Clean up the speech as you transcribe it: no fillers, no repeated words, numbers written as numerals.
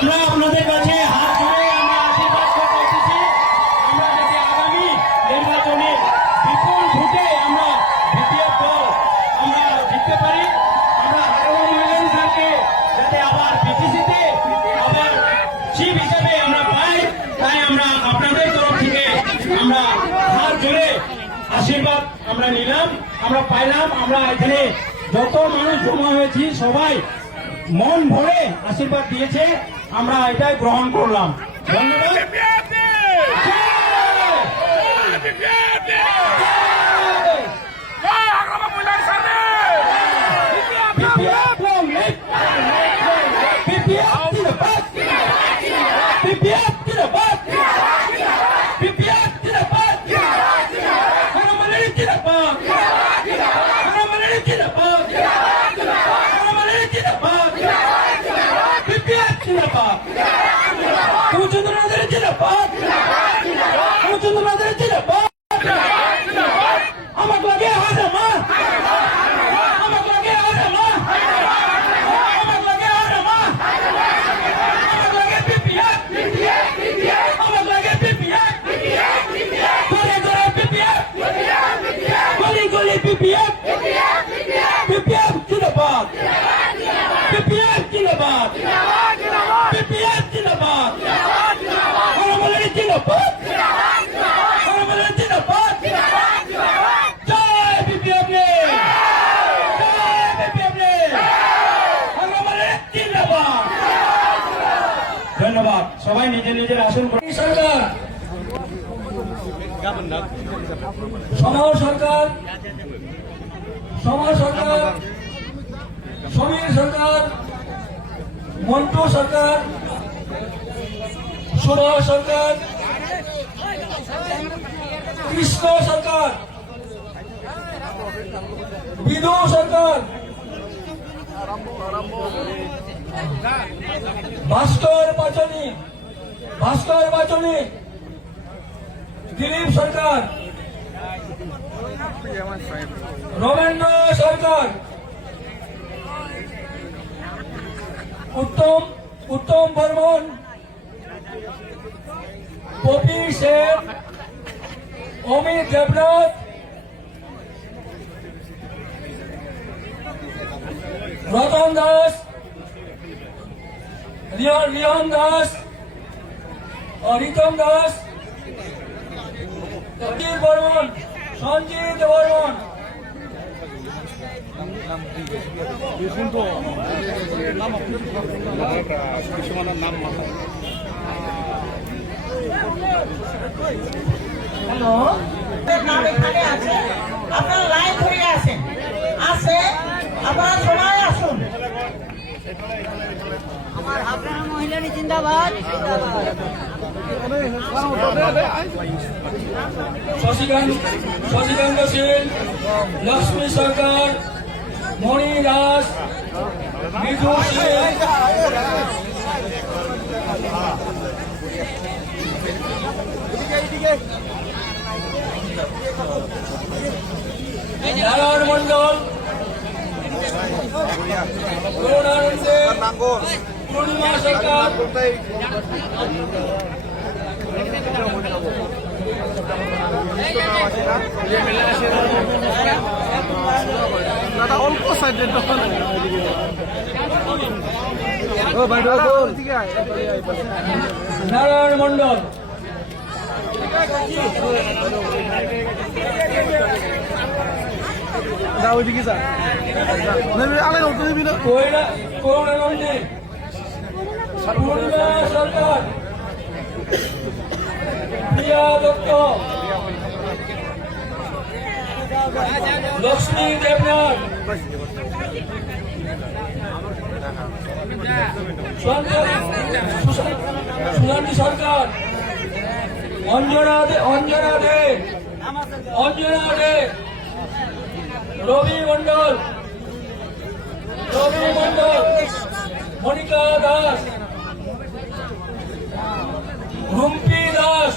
আমরা আপনাদের কাছে হাত ধরে আমরা আশীর্বাদ করতেছি, আমরা যাতে আগামী নির্বাচনে বিপুল ভোটে আমরা বিপিএফ দল আমরা জিততে পারি। আমরা হারুন মহিলান স্যারকে যাতে আবার বিটিসিতে আবার চিফ হিসেবে আমরা পাই, তাই আমরা আপনাদের তরফ থেকে আমরা হাত ধরে আশীর্বাদ আমরা নিলাম, আমরা পাইলাম। আমরা এখানে যত মানুষ জমা হয়েছি সবাই মন ভরে আশীর্বাদ দিয়েছে, আমরা এটাই গ্রহণ করলাম। ধন্যবাদ। আমার লাগে হাজামা, আমার লাগে হাজামা, আমার লাগে হাজামা, আমার লাগে পিপিএফ, আমার লাগে পিপিএফ, গলি গলি পিপিএফ, গলি গলি পিপিএফ, পিপিএফ জিন্দাবাদ, পিপিএফ জিন্দাবাদ, পিপিএফ জিন্দাবাদ, আমার জিন্দাবাদ, আমার জিন্দাবাদ। জয় পিপিএফ রে, জয় পিপিএফ রে, আমার জিন্দাবাদ। ধন্যবাদ। সবাই নিজের নিজের আসন সরকার, সমাজ সরকার, সমাজ সরকার, সমীর সরকার, মন্টু সরকার, সুভাষ সরকার, কৃষ্ণ সরকার, বিদু সরকার, ভাস্কর বাচনী, ভাস্কর বাচনী, দিলীপ সরকার, রমেন্দ্র সরকার, উত্তম বর্মন, পপি শেখ, অমিত দেবনাথ, রতন দাস, রিয়ন দাস, রিতম দাস, কবির বর্মন, সঞ্জিত বর্মন, হ্যালো, নাম এখানে আছে, আপনারা লাইন ধরে আছেন, আছে আপনারা সবাই আসুন। আমার হাবড়ার মহিলানী জিন্দাবাদ, শশীকান্ত সেন, লক্ষ্মী সরকার, মণি দাস, বিজু সেন, নারায়ণ মন্ডল, করুণানন্দ দেব, পূর্ণিমা সরকার, অল্প সাইডে নারায়ণ মন্ডল, ওইদিকে যা আলাই উঠতে দিবি না করুণানন্দী, পূর্ণিমা সরকার, প্রিয়া দত্ত, লক্ষ্মী দেবনাথ, সুশান্তি সরকার, অঞ্জনা দে, রবি মন্ডল, মনিকা দাস, রুম্পি দাস,